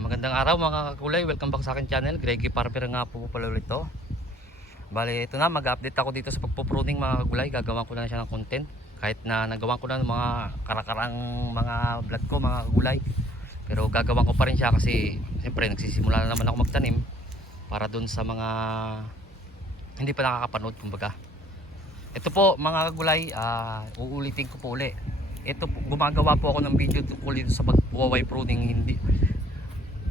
magandang araw mga kakulay, welcome back sa akin channel. Greggy Farmer nga po pala ulit to. Bale ito na, mag-update ako dito sa pagpupruning mga kakulay. Gagawa ko na siya ng content. Kahit na nagawa ko na ng mga karakarang mga vlog ko mga kakulay. Pero gagawan ko pa rin siya kasi Siyempre nagsisimula na naman ako magtanim Para dun sa mga Hindi pa nakakapanood kumbaga. Ito po mga kakulay, ah, uulitin ko po uli ito po, gumagawa po ako ng video tungkol dito sa pag-waway pruning. Hindi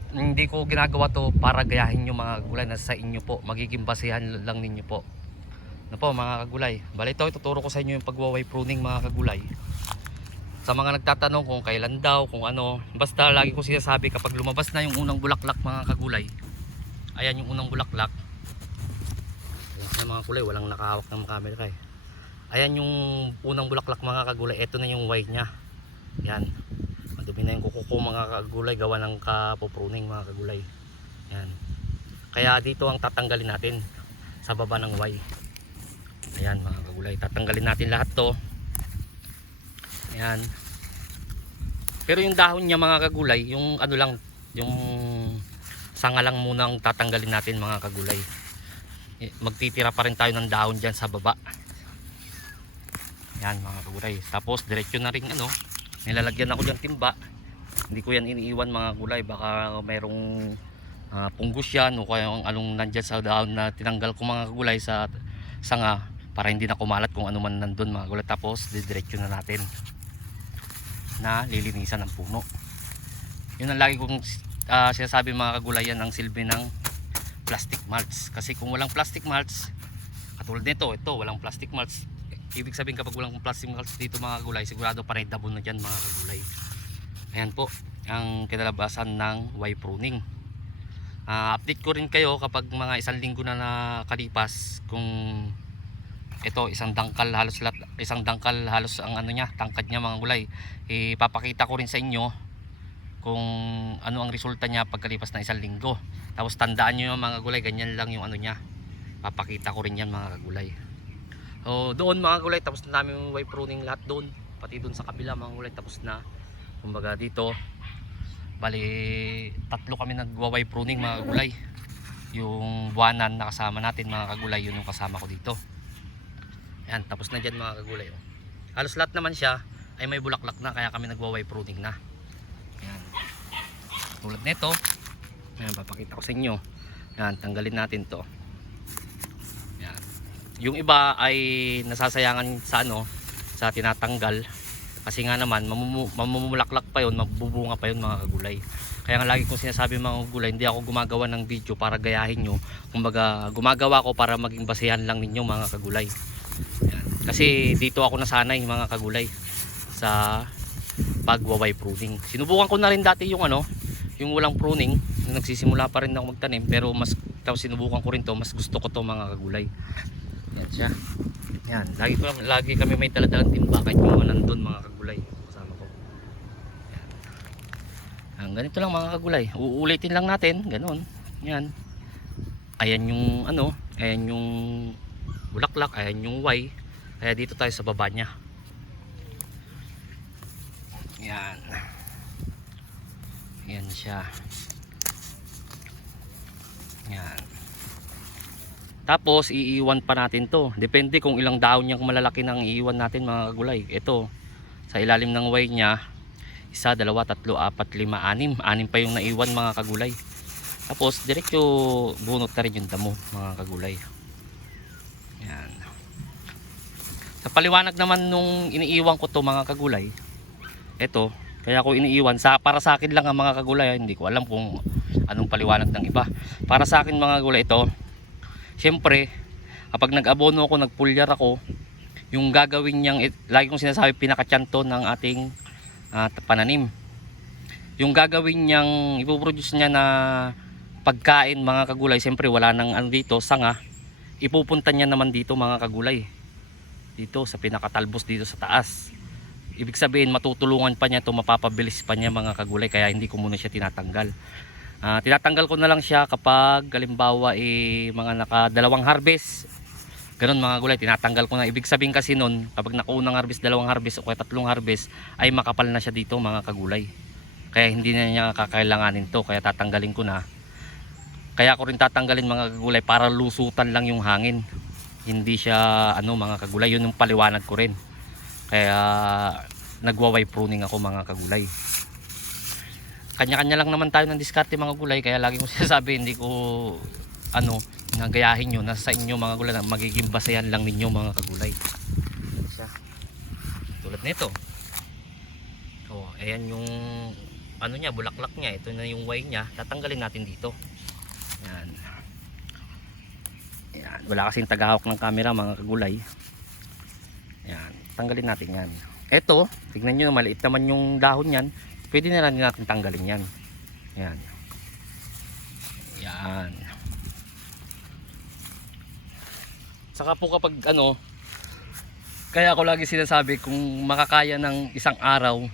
hindi ko ginagawa to para gayahin yung mga gulay na sa inyo po. Magiging basehan lang ninyo po. Na po mga kagulay? Bali ito ituturo ko sa inyo yung pag-waway pruning mga kagulay. Sa mga nagtatanong kung kailan daw kung ano basta lagi ko sinasabi kapag lumabas na yung unang bulaklak mga kagulay ayan yung unang bulaklak. Ayan mga kulay walang nakahawak ng camera eh. Ayan yung unang bulaklak mga kagulay. Ito na yung white nya yan madumi na yung kuko ko mga kagulay gawa ng kapupruning mga kagulay. Yan kaya dito ang tatanggalin natin sa baba ng Y. Ayan mga kagulay tatanggalin natin lahat to. Ayan. Pero yung dahon niya mga kagulay yung ano lang yung sanga lang muna ang tatanggalin natin mga kagulay. Eh, magtitira pa rin tayo ng dahon dyan sa baba. Yan mga kagulay. Tapos diretso na rin ano, nilalagyan ako diyan timba. Hindi ko yan iniiwan mga gulay baka mayroong ah, punggos yan o kaya ang anong nandyan sa dahon na tinanggal ko mga gulay sa sanga para hindi na kumalat kung ano man nandun mga gulay. Tapos didiretso na natin na lilinisan ng puno. Yun ang lagi kong ah, sinasabi mga kagulay yan ang silbi ng plastic mulch. Kasi kung walang plastic mulch, katulad nito, ito walang plastic mulch, ibig sabihin kapag walang plastic mulch dito mga gulay sigurado pa rin dabo na dyan mga gulay. Ayan po ang kinalabasan ng Y pruning. Ah, update ko rin kayo kapag mga isang linggo na nakalipas kung ito isang dangkal halos lahat, isang dangkal halos ang ano niya tangkad niya mga gulay. Ipapakita ko rin sa inyo kung ano ang resulta niya pagkalipas ng isang linggo. Tapos tandaan yung mga gulay ganyan lang yung ano niya. Papakita ko rin yan mga gulay So doon mga gulay tapos na namin yung way pruning lahat doon. Pati doon sa kabila mga gulay tapos na. Kumbaga dito bali tatlo kami nagwa-way pruning mga gulay. Yung buwanan na kasama natin mga kagulay yun yung kasama ko dito. Yan tapos na dyan mga kagulay. Oh. Halos lahat naman siya ay may bulaklak na kaya kami nagwa-way pruning na. Yan. Tulad nito. Yan papakita ko sa inyo. Yan tanggalin natin to yung iba ay nasasayangan sa ano sa tinatanggal. Kasi nga naman mamumu- mamumulaklak pa yon mabubunga pa yon mga kagulay kaya nga lagi kong sinasabi mga kagulay hindi ako gumagawa ng video para gayahin nyo. Kumbaga gumagawa ko para maging basehan lang ninyo mga kagulay. Yan. kasi dito ako nasanay mga kagulay sa pagwaway pruning. Sinubukan ko na rin dati yung ano yung walang pruning. Nagsisimula pa rin ako magtanim pero mas tapos sinubukan ko rin to mas gusto ko to mga kagulay yan siya. Yan. Lagi, ko, lagi kami may daladalang timba kahit yung mga nandun mga kagulay. Kasama ko. Yan. Ang ganito lang mga kagulay. Uulitin lang natin. Ganon. Yan. Ayan yung ano. Ayan yung bulaklak. Ayan yung Y. Kaya dito tayo sa baba niya. Yan. Yan siya. Yan. Tapos iiwan pa natin to. Depende kung ilang daon niyang malalaki nang iiwan natin mga kagulay. Ito, sa ilalim ng way niya, isa, dalawa, tatlo, apat, lima, anim. Anim pa yung naiwan mga kagulay. Tapos diretso bunot na rin yung damo mga kagulay. Yan. Sa paliwanag naman nung iniiwan ko to mga kagulay. Ito, kaya ko iniiwan sa para sa akin lang ang mga kagulay. Hindi ko alam kung anong paliwanag ng iba. Para sa akin mga kagulay ito, Siyempre, kapag nag-abono ako, nagpulyar ako, yung gagawin niyang, lagi kong sinasabi, pinakatyanto ng ating ah, pananim. Yung gagawin niyang, ipoproduce niya na pagkain mga kagulay, siyempre wala nang ano dito, sanga, ipupunta niya naman dito mga kagulay. Dito sa pinakatalbos dito sa taas. Ibig sabihin matutulungan pa niya to mapapabilis pa niya mga kagulay kaya hindi ko muna siya tinatanggal. Ah, tinatanggal ko na lang siya kapag halimbawa eh, mga nakadalawang harvest. Ganun mga gulay, tinatanggal ko na. Ibig sabihin kasi nun, kapag nakuunang harvest, dalawang harvest o kaya tatlong harvest, ay makapal na siya dito mga kagulay. Kaya hindi na niya kakailanganin to. Kaya tatanggalin ko na. Kaya ako rin tatanggalin mga kagulay para lusutan lang yung hangin. Hindi siya ano mga kagulay. Yun yung paliwanag ko rin. Kaya nagwa-wire pruning ako mga kagulay. Kanya-kanya lang naman tayo ng diskarte mga gulay. Kaya lagi ko sinasabi hindi ko ano nagayahin nyo. Nasa inyo mga gulay. Magiging basayan lang ninyo mga kagulay. Siya. Tulad nito. Oh, ayan yung ano niya, bulaklak niya. Ito na yung Y niya. Tatanggalin natin dito. Yan. Yan. Wala kasing tagahawak ng camera mga kagulay. Yan. Tanggalin natin yan. Ito, tignan nyo maliit naman yung dahon yan. Pwede na lang din natin tanggalin yan. Yan. Yan. Saka po kapag ano, kaya ako lagi sinasabi kung makakaya ng isang araw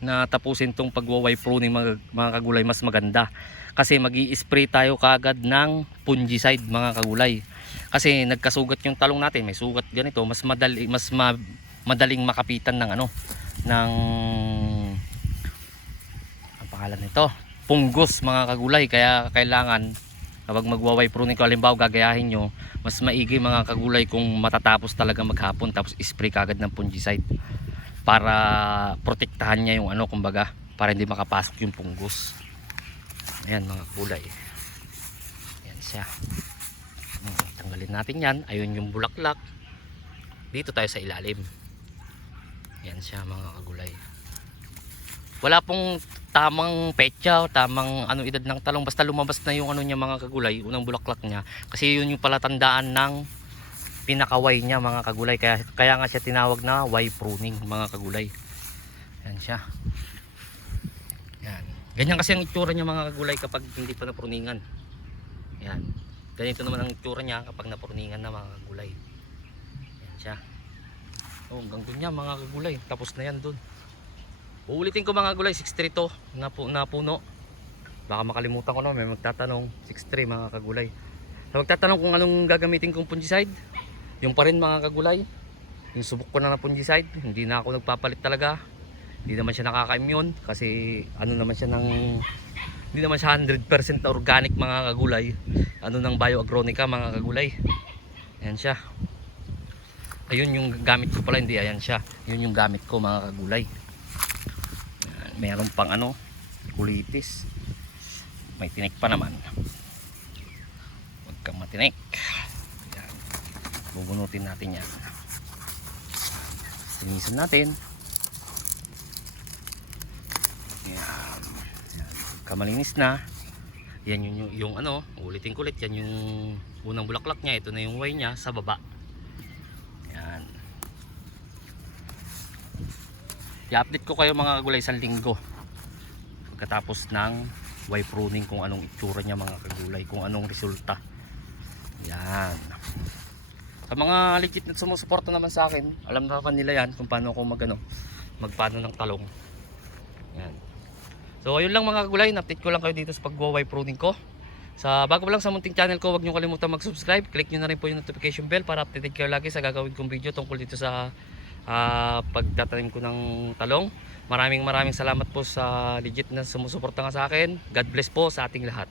na tapusin tong pagwaway pruning mga, mga kagulay mas maganda kasi mag spray tayo kagad ng fungicide mga kagulay kasi nagkasugat yung talong natin may sugat ganito mas madali mas ma, madaling makapitan ng ano ng pangalan nito. Punggos mga kagulay. Kaya kailangan kapag magwaway pruning ko halimbawa gagayahin nyo mas maigi mga kagulay kung matatapos talaga maghapon tapos spray kagad ng fungicide para protektahan niya yung ano kumbaga para hindi makapasok yung punggos ayan mga kulay ayan siya. Hmm, tanggalin natin yan. Ayun yung bulaklak. Dito tayo sa ilalim. Ayan siya mga kagulay. Wala pong tamang petsa o tamang ano edad ng talong basta lumabas na yung ano niya mga kagulay unang bulaklak niya. Kasi yun yung palatandaan ng pinakaway niya mga kagulay. Kaya, kaya nga siya tinawag na Y pruning mga kagulay. Yan siya. Yan. Ganyan kasi ang itsura niya mga kagulay kapag hindi pa napruningan. Yan. Ganito naman ang itsura niya kapag napruningan na mga kagulay. Yan siya. Oh, hanggang dun niya mga kagulay. Tapos na yan dun uulitin ko mga kagulay 6.3 to. Na, pu na puno baka makalimutan ko na may magtatanong. 6.3 mga kagulay. Na magtatanong kung anong gagamitin kong fungicide. Yung pa rin mga kagulay. Yung subok ko na na fungicide. Hindi na ako nagpapalit talaga. Hindi naman siya nakaka-immune kasi ano naman siya ng hindi naman siya 100% organic mga kagulay. Ano ng bioagronica mga kagulay. Ayan siya. Ayun yung gamit ko pala hindi ayan siya. Yun yung gamit ko mga kagulay meron pang ano kulitis. May tinik pa naman. Huwag kang matinik. Ayan. bubunutin natin yan. Linisan natin. Yan yan. kamalinis na. Yan yung, yung, yung ano ulitin ko ulit. Yan yung unang bulaklak niya. Ito na yung Y niya sa baba yan i-update ko kayo mga kagulay isang linggo. Pagkatapos ng Y pruning kung anong itsura niya mga kagulay kung anong resulta. Yan. Sa mga legit na sumusuporta naman sa akin alam na nila yan kung paano ako mag ano, magpano ng talong. Yan. So ayun lang mga kagulay update ko lang kayo dito sa pag-Y pruning ko. Sa bago pa lang sa munting channel ko huwag nyo kalimutan mag-subscribe. Click nyo na rin po yung notification bell para updated kayo lagi sa gagawin kong video tungkol dito sa ah, pagtatanim ko ng talong maraming maraming salamat po sa legit na sumusuporta nga sa akin. God bless po sa ating lahat